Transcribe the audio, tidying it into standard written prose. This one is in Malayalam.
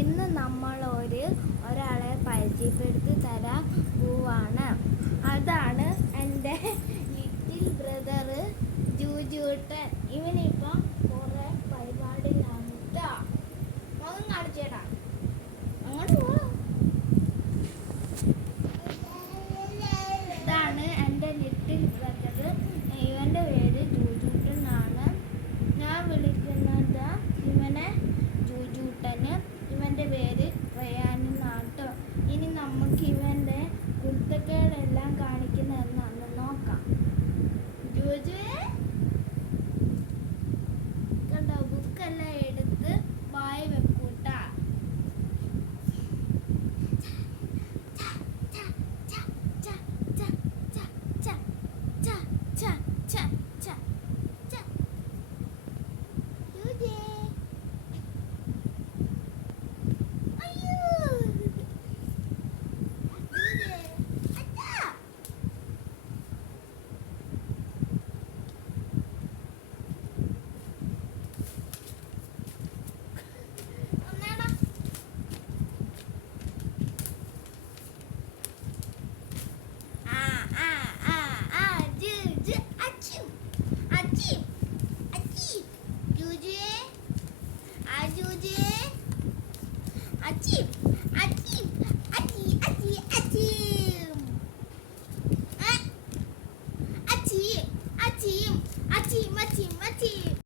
ഇന്ന് നമ്മൾ ഒരാളെ പരിചയപ്പെടുത്തി തരാൻ പോവാണ്. അതാണ് എൻ്റെ ലിറ്റിൽ ബ്രദർ ജൂജൂട്ടൻ. ഇവനിപ്പം കുറെ പരിപാടിയിലാണ് കേട്ടോ. മുഖം കാണിച്ചേടാ, അങ്ങോട്ട് പോ. ഇതാണ് എൻ്റെ ലിറ്റിൽ ബ്രദർ. ഇവൻ്റെ പേര് ജൂജൂട്ടൻ ആണ്. ഞാൻ വിളിക്കുന്നത് ഇവനെ ജൂജൂട്ടന്. ഇവൻ്റെ പേര് റയാൻ എന്നാട്ടോ. ഇനി നമുക്ക് ഇവൻ്റെ കുരുത്തക്കേടെല്ലാം കാണിക്കുന്നതെന്നാണ് നോക്കാം. ജൂജു കണ്ടോ, ബുക്കെല്ലാം എടുത്ത് വായി വെക്കൂട്ടാ. Acip.